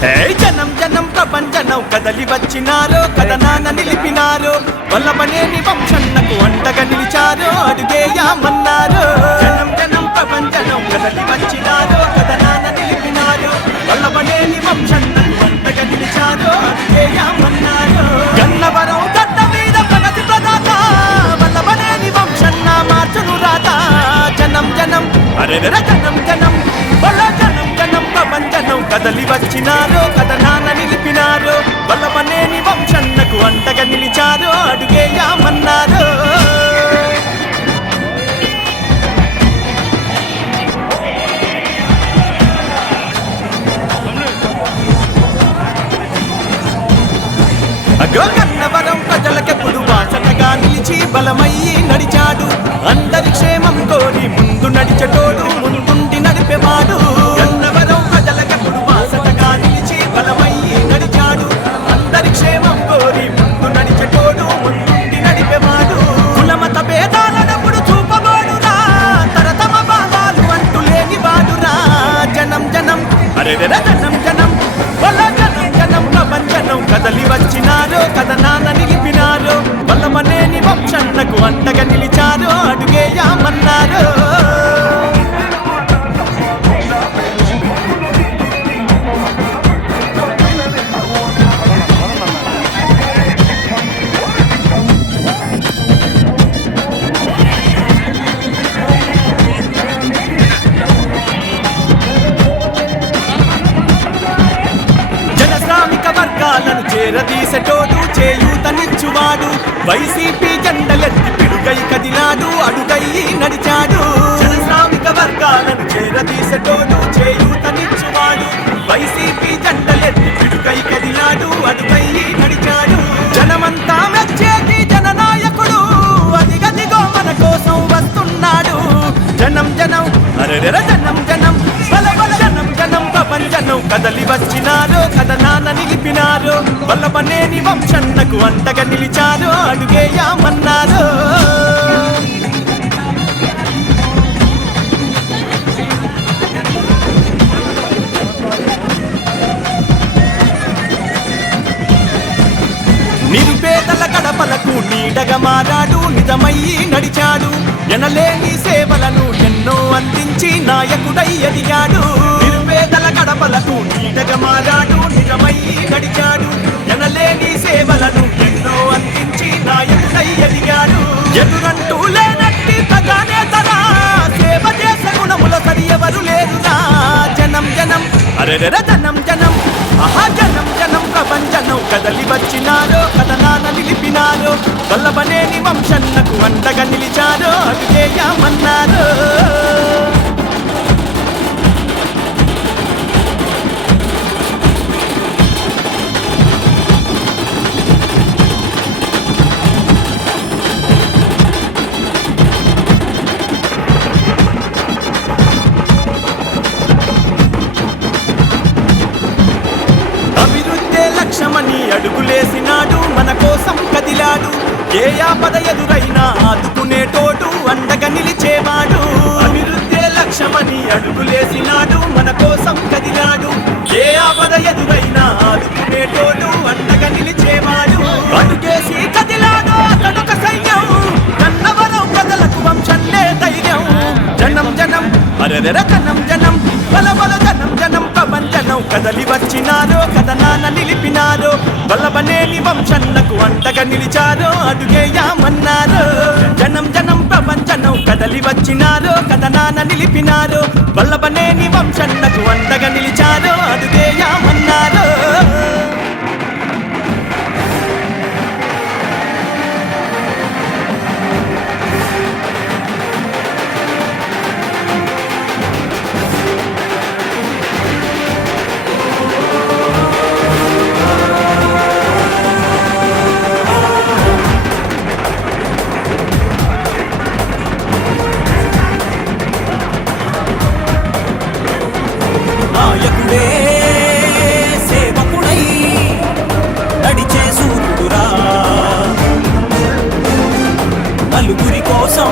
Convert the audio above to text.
జనం జనం ప్రపంచనం కదలి వచ్చినారో కథనాన నిలిపినారో వల్లభనేని వంశన్నకు అండగా నిలిచారో అడుగేయామన్నారు జనం జనం ప్రపంచనం కదలి వచ్చినారో కథనాన నిలిపినారో వల్లభనేని వంశన్నకు అండగా నిలిచారో అడుగేయామన్నారు గన్నవరం గడ్డ మీద ప్రగతి ప్రదాత వల్లభనేని వంశన్న మార్చును రాత. జనం జనం అరే జనం జనం కదలి వచ్చినారో కథనాన నిలిపినారో వల్లమనేని వంశన్నకు అంటగా నిలిచారో అడుగేయామన్నారు అగో కన్నవరం ప్రజలకెప్పుడు వాసనగా నిలిచి బలమయ్యి నడిచాడు. అందరి క్షేమం కోరి ముందు నడిచటో వర్గాలను చేరదీసటోడు చేయూతనిచ్చువాడు. వైసీపీ జెండలెత్తి పిడుగై కదిలాడు అడుగై నడిచాడు. జనశ్రామిక కదలి వచ్చినారో కథనాన నిలిపినారో వల్లభనేని వంశన్నకు అంతగా నిలిచారో అడుగేయామన్నారు నిరుపేదల గడపలకు నీడగా మారాడు నిజమయ్యి నడిచాడు. ఎనలేని సేవలను ఎన్నో అందించి నాయకుడై ఎదిగాడు. పేదల కడపలకు నీడగా నిజమై గడిచాడు నడిచాడు. ఎనలేని సేవలను ఎన్నో అందించి నాయకుడై ఎదిగాడు. ఎదురంటూ లేనట్టి తగానే తరా. సేవ చేసే గుణముల సరి ఎవరు లేరురా. జనం జనం అరెరెర జనం జనం. ఆహా జనం జనం ప్రపంచనం కదలి వచ్చినారో కథనాన నిలిపినారో. వల్లభనేని వంశన్నకు అండగా నిలిచారో అడుగేయామన్నారు అభివృద్ధే ఏ ఆపద ఎదురైనా ఆదుకునేటోడు అండగా నిలిచేవాడు. అభివృద్ధే లక్ష్యమని అడుగులేసినాడు మన కోసం కదిలాడు. ఏ ఆపద ఎదురైనా ఆదుకునేటోడు అండగా నిలిచేవాడు. అడుగేసి కదిలాడు అతడొక సైన్యం. కన్నవరం ప్రజలకు వంశండే ధైర్యం. జనం జనం అరెరెర జనం జనం బల బల జనం. కదలి వచ్చినారో కథనాన నిలిపినారో బలబనేని వంశన్నకు అంతగా నిలిచారో అడుగేయామన్నారో జనం జనం ప్రపంచనం కదలి వచ్చినారో కథనాన నిలిపినారో వల్లభనేని వంశన్నకు అంతగా నిలిచారు. నాయకుడే సేవకుడై నడిచే సూర్యుడురా. నలుగురి కోసం